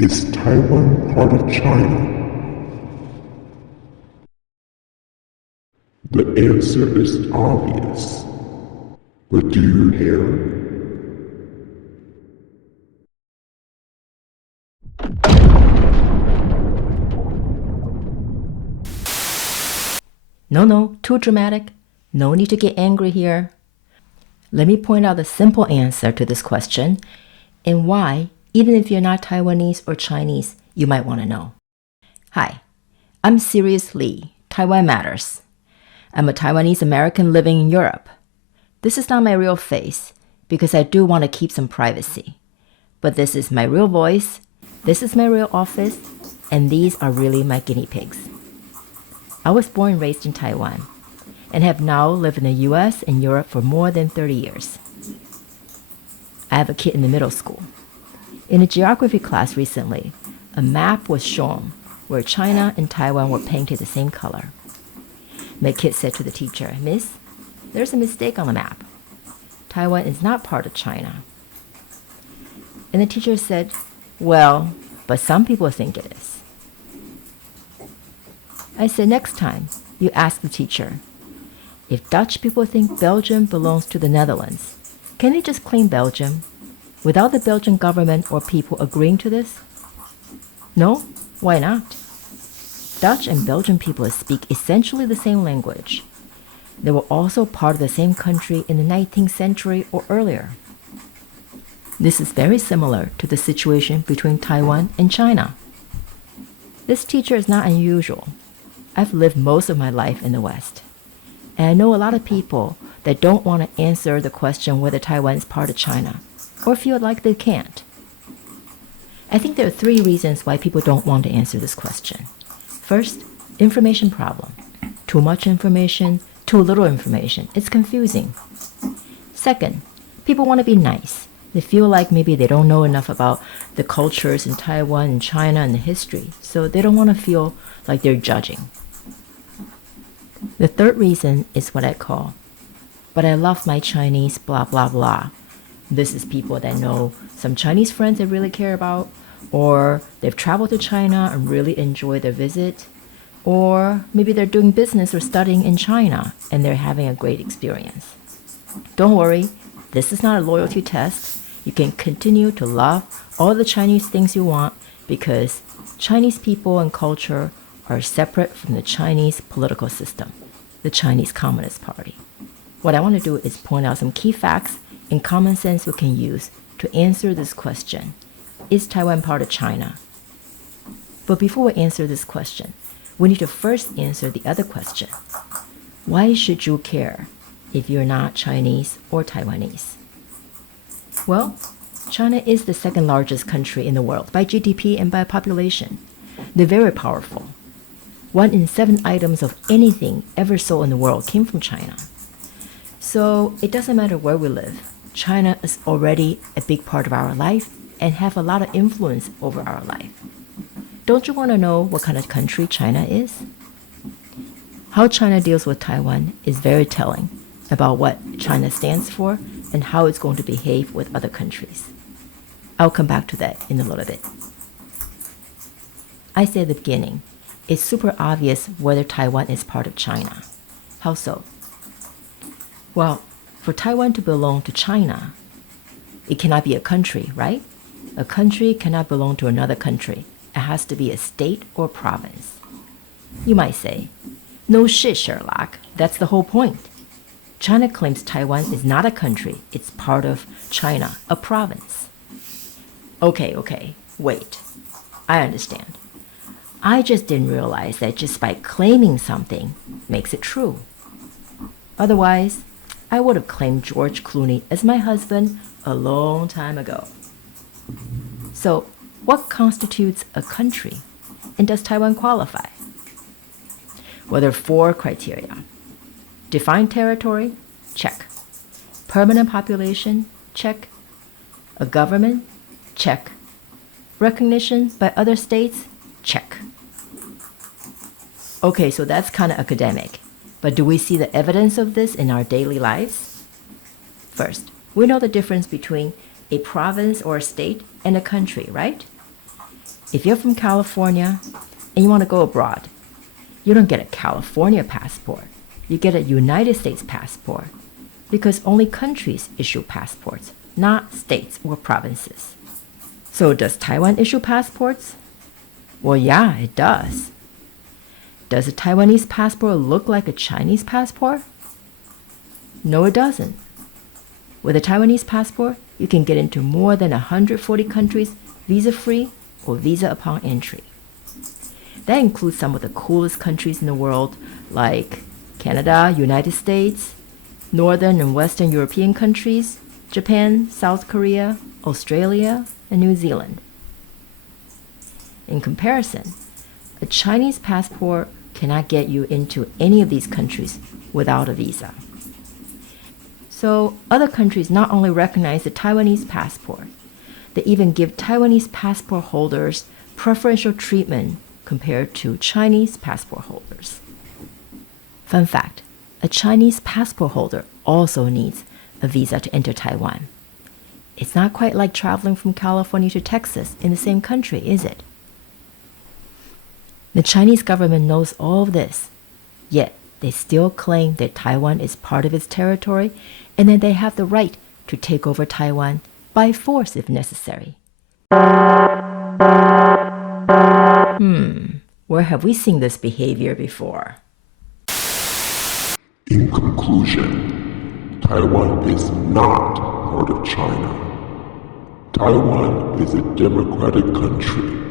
Is Taiwan part of China? The answer is obvious, but do you care? No, too dramatic. No need to get angry here. Let me point out the simple answer to this question and why, even if you're not Taiwanese or Chinese, you might want to know. Hi, I'm Sirius Lee, Taiwan Matters. I'm a Taiwanese American living in Europe. This is not my real face because I do want to keep some privacy. But this is my real voice, this is my real office, and these are really my guinea pigs. I was born and raised in Taiwan and have now lived in the US and Europe for more than 30 years. I have a kid in the middle school. In a geography class recently, a map was shown where China and Taiwan were painted the same color. My kid said to the teacher, "Miss, there's a mistake on the map. Taiwan is not part of China." And the teacher said, "Well, but some people think it is." I said, next time you ask the teacher, if Dutch people think Belgium belongs to the Netherlands, can they just claim Belgium without the Belgian government or people agreeing to this? No? Why not? Dutch and Belgian people speak essentially the same language. They were also part of the same country in the 19th century or earlier. This is very similar to the situation between Taiwan and China. This teacher is not unusual. I've lived most of my life in the West, and I know a lot of people that don't want to answer the question whether Taiwan is part of China, or feel like they can't. I think there are three reasons why people don't want to answer this question. First, information problem. Too much information, too little information. It's confusing. Second, people want to be nice. They feel like maybe they don't know enough about the cultures in Taiwan and China and the history, so they don't want to feel like they're judging. The third reason is what I call, "But I love my Chinese, blah, blah, blah." This is people that know some Chinese friends they really care about, or they've traveled to China and really enjoy their visit, or maybe they're doing business or studying in China and they're having a great experience. Don't worry, this is not a loyalty test. You can continue to love all the Chinese things you want because Chinese people and culture are separate from the Chinese political system, the Chinese Communist Party. What I want to do is point out some key facts and common sense we can use to answer this question. Is Taiwan part of China? But before we answer this question, we need to first answer the other question. Why should you care if you're not Chinese or Taiwanese? Well, China is the second largest country in the world by GDP and by population. They're very powerful. 1 in 7 items of anything ever sold in the world came from China. So it doesn't matter where we live. China is already a big part of our life and have a lot of influence over our life. Don't you want to know what kind of country China is? How China deals with Taiwan is very telling about what China stands for and how it's going to behave with other countries. I'll come back to that in a little bit. I said at the beginning, it's super obvious whether Taiwan is part of China. How so? Well, for Taiwan to belong to China, it cannot be a country, right? A country cannot belong to another country. It has to be a state or province. You might say, "No shit, Sherlock. That's the whole point." China claims Taiwan is not a country. It's part of China, a province. Okay, wait. I understand. I just didn't realize that just by claiming something makes it true. Otherwise, I would have claimed George Clooney as my husband a long time ago. So, what constitutes a country? And does Taiwan qualify? Well, there are 4 criteria. Defined territory? Check. Permanent population? Check. A government? Check. Recognition by other states? Check. Okay, so that's kind of academic. But do we see the evidence of this in our daily lives? First, we know the difference between a province or a state and a country, right? If you're from California and you want to go abroad, you don't get a California passport. You get a United States passport because only countries issue passports, not states or provinces. So does Taiwan issue passports? Well, yeah, it does. Does a Taiwanese passport look like a Chinese passport? No, it doesn't. With a Taiwanese passport, you can get into more than 140 countries visa-free or visa upon entry. That includes some of the coolest countries in the world like Canada, United States, Northern and Western European countries, Japan, South Korea, Australia, and New Zealand. In comparison, a Chinese passport cannot get you into any of these countries without a visa. So other countries not only recognize the Taiwanese passport, they even give Taiwanese passport holders preferential treatment compared to Chinese passport holders. Fun fact, a Chinese passport holder also needs a visa to enter Taiwan. It's not quite like traveling from California to Texas in the same country, is it? The Chinese government knows all of this, yet they still claim that Taiwan is part of its territory and that they have the right to take over Taiwan by force if necessary. Where have we seen this behavior before? In conclusion, Taiwan is not part of China. Taiwan is a democratic country